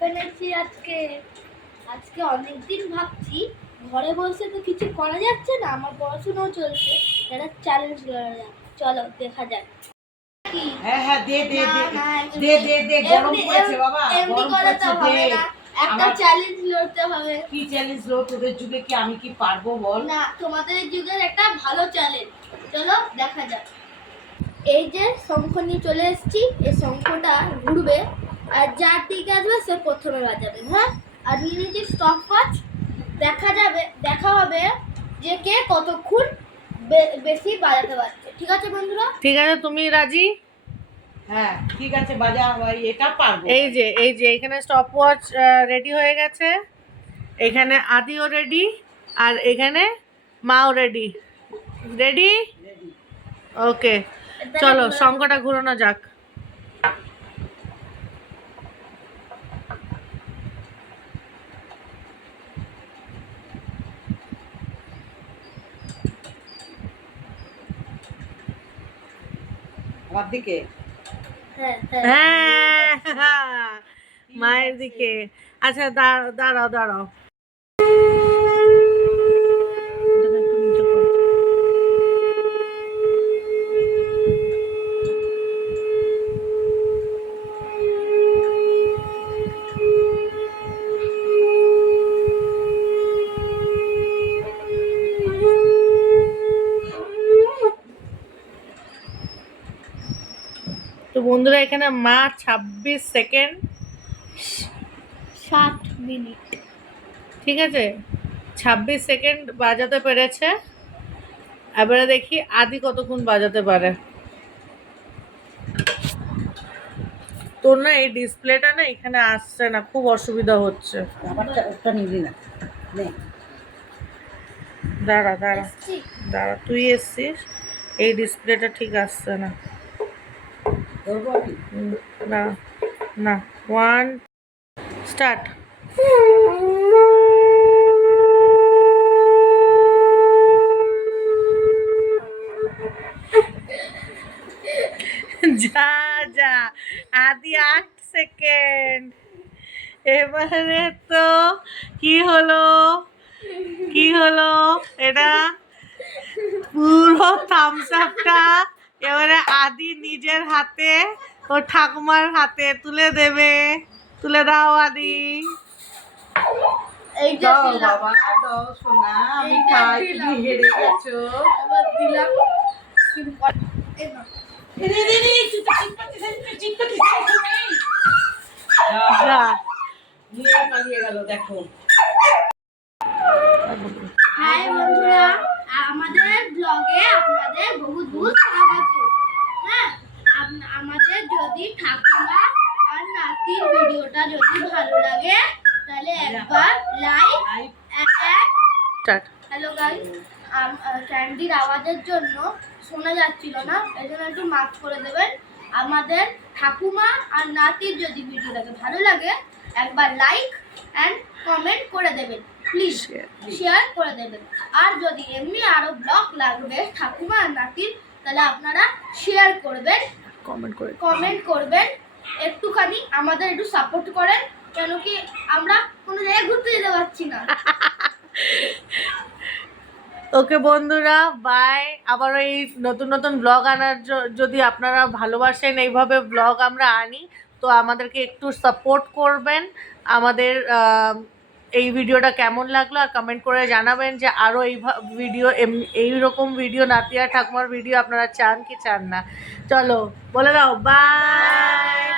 পেরেছি আজকে। আজকে অনেকদিন ভাবছি ঘরে বসে তো কিছু করা যাচ্ছে না, আমার পড়াশোনাও চলছে, একটা চ্যালেঞ্জ করা যাক। চলো দেখা যাক। হ্যাঁ হ্যাঁ দে দে দে দে দে দে গরম পড়েছে বাবা, এমনি গরম করে তো পড়েছে হবে দে। না, একটা চ্যালেঞ্জ লড়তে হবে। কি চ্যালেঞ্জ লো? তোদের যুগে কি আমি কি পারবো বল? না, তোমাদের যুগের একটা ভালো চ্যালেঞ্জ। চলো দেখা যাক। এই যে শঙ্খ নিয়ে চলে এসেছি, এই শঙ্খটা ঘুরবে আর যার দিকে আসবে সে প্রথমে বাজাবে। হ্যাঁ, আর নিয়ে নিচ্ছি স্টপ ওয়াচ। দেখা হবে যে কে কতক্ষণ বেশি বাজাতে পারছে। ঠিক আছে বন্ধুরা? ঠিক আছে, তুমি রাজি? হ্যাঁ ঠিক আছে, বাজা ভাই, এটা পারবো। এই যে এখানে স্টপ ওয়াচ রেডি হয়ে গেছে, এখানে আদিও রেডি, আর এখানে মাও রেডি। রেডি? ওকে, চলো শঙ্খটা ঘুরানো যাক। আমার দিকে? হ্যাঁ, মায়ের দিকে। আচ্ছা দাঁড়াও দাঁড়াও। তো বন্ধুরা, এখানে মা 26 সেকেন্ড 60 মিনিট। ঠিক আছে, 26 সেকেন্ড বাজাতে পেরেছে। এবারে দেখি আদি কতক্ষণ বাজাতে পারে। তোর না এই ডিসপ্লেটা না এখানে আসছে না, খুব অসুবিধা হচ্ছে। ওটা নিবি না, দাঁড়া দাঁড়া দাঁড়া, তুই এসছিস, এই ডিসপ্লেটা ঠিক আসছে না। না না, 1 স্টার্ট। যা যা, আদি 8 সেকেন্ড। এবারে তো কি হলো এটা? পুরো থামস আপটা এবারে আদি নিজের হাতে ও ঠাকুমার হাতে তুলে দেবে। তুলে দাও আদি। এই যে দাও দিলাম, বাবা, দাও সোনা, আমি খাই, তুমি হেরে গেছো। এবার দিলাম। যা। নিয়ে পালিয়ে গেল, দেখো। হাই বন্ধুরা, আমাদের ব্লগে আপনাদের বহুত বহুত স্বাগত। হ্যাঁ, আমাদের যদি ঠাকুমা আর নাতির ভিডিওটা যদি ভালো লাগে তাহলে একবার like and start. Hello guys, ক্যান্ডির আওয়াজের জন্য শোনা যাচ্ছিল না, এজন্য একটু মাফ করে দেবেন। আমাদের ঠাকুমা আর নাতির যদি ভিডিওটাকে ভালো লাগে একবার লাইক এন্ড কমেন্ট করে দেবেন, প্লিজ শেয়ার করে দেবেন। আর যদি এমনি আরো ব্লগ লাগবে ঠাকুমা আর নাতির, তাহলে আপনারা শেয়ার করবেন, কমেন্ট করবেন। একটুখানি আমাদের একটু সাপোর্ট করেন, কেন কি আমরা কোনো জায়গায় ঘুরতে যেতে পারছি না। ওকে বন্ধুরা, বাই। আবার এই নতুন নতুন ব্লগ আনার যদি আপনারা ভালোবাসেন, এইভাবে ব্লগ আমরা আনি, তো আমাদেরকে একটু সাপোর্ট করবেন। আমাদের এই ভিডিওটা কেমন লাগলো আর কমেন্ট করে জানাবেন যে আরও এই ভিডিও, এইরকম ভিডিও, নাতি আর ঠাকুমার ভিডিও আপনারা চান কি চান না। চলো বলে দাও বাই।